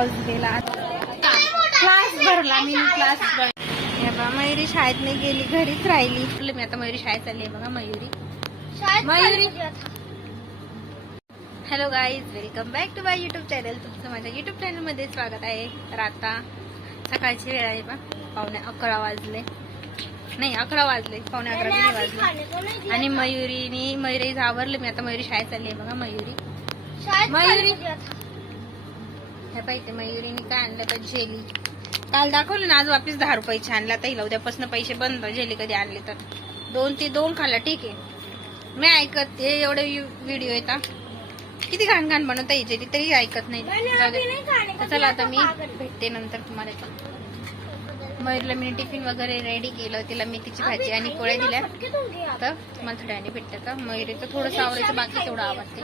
गेला क्लास भरला मी क्लास मयुरी शाळेत नाही गेली, घरीच राहिली. मी आता मयुरी शाळेत चालली आहे बघा. Mayuri hello guys, welcome back to my YouTube channel. तुमचं माझ्या युट्यूब चॅनल मध्ये स्वागत आहे. तर आता सकाळची वेळ आहे बा, 11:15 वाजले, नाही 11 वाजले, 11:15 वाजले. आणि मयुरी आवरले. मी आता मयुरी शाळेत चालली आहे बघा. मयुरी हे पाहिजे. मयुरीने काय आणलं तर जेली. काल दाखवलं ना, आज वापिस 10 रुपयाची आणला. तर हिला उद्यापासून पैसे बंद. जेली कधी आणली तर 2 खाल्ला ठीक आहे. मी ऐकत हे एवढे व्हिडिओ येतात, किती घाण घाण बनवता येते तरी ऐकत नाही. चला आता मी भेटते नंतर तुम्हाला. मयुरीला मी टिफिन वगैरे रेडी केलं. तिला मेथीची भाजी आणि पोळ्या दिल्या. तर मला थोड्या वेळाने भेटते. तर मयुरीचं थोडंसं आवडायचं, बाकी तेवढं आवडते.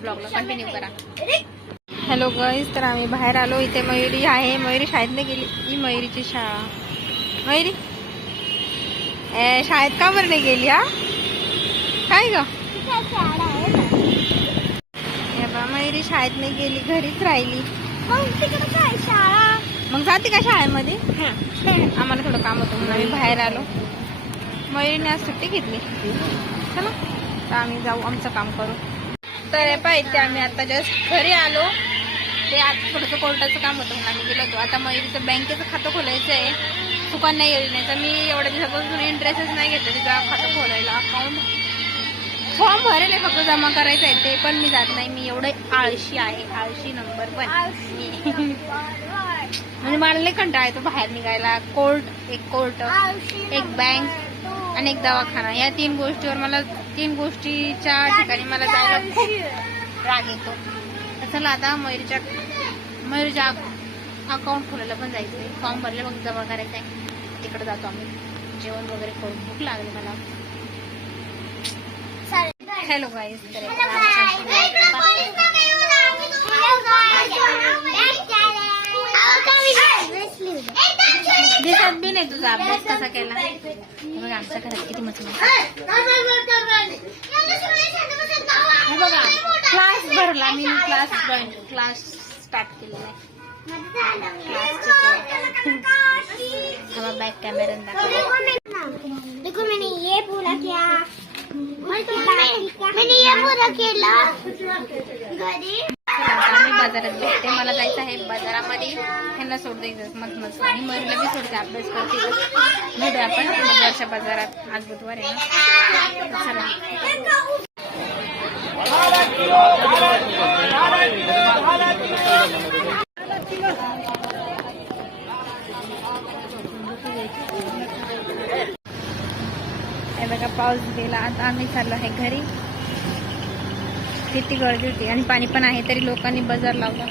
ब्लॉगला कंटिन्यू करा. हॅलो गाईज, तर आम्ही बाहेर आलो. इथे मयुरी आहे. मयुरी शाळेत नाही गेली. ही मयुरीची शाळा. मयुरी शाळेत का बरं नाही गेली? हा काय ग? मयुरी शाळेत नाही गेली, घरीच राहिली. मग जाते का शाळेमध्ये? आम्हाला थोडं काम होतं म्हणून आम्ही बाहेर आलो. मयुरीने आज सुट्टी घेतली. चला तर आम्ही जाऊ, आमचं काम करू. तर पाहिजे आम्ही आता जस्ट घरी आलो. ते आता थोडंसं कोर्टाचं काम होतं म्हणून आम्ही गेलो होतो. आता मयुरीचं बँकेचं खातं खोलायचं आहे, सुकन्या योजनेचं. मी एवढ्या दिवसापासून इंटरेस्टच नाही घेतलं तिचं खातं खोलायला. अकाउंट फॉर्म भरेल आहे, फक्त जमा करायचं आहे, ते पण मी जात नाही. मी एवढं आळशी आहे, आळशी नंबर 1 म्हणजे मला लई कंटाळा येतो बाहेर निघायला. एक कोर्ट, एक बँक आणि एक दवाखाना, या 3 गोष्टीवर मला 3 गोष्टीच्या ठिकाणी मला जायला खूप राग येतो. चला आता मयुरीच्या अकाउंट खोलायला पण जायचंय, फॉर्म भरले मग जमा करायचं आहे. तिकडे जातो आम्ही. जेवण वगैरे करून भूक लागली मला. हॅलो गाईज, दिसत बी नाही तुझा अभ्यास कसा केला. बघा आमच्या घरात किती मजा. हे बघा क्लास भरला मी, क्लास स्टार्ट केलेला आहे. बॅक कॅमेरा देखो, मैंने ये पूरा किया. मैंने ये पूरा केला. आम्ही बाजारात भेटते. मला जायचं आहे बाजारामध्ये. ह्यांना सोड द्यायचं मस्त आणि मयुरीला बी सोडते, अभ्यास करते. भेटू आपण बुधवारच्या बाजारात. आज बुधवार आहे ना. चला बघा, पाऊस गेला. आता आम्ही चाललो आहे घरी. किती गर्दी होती आणि पाणी पण आहे, तरी लोकांनी बाजार लावला.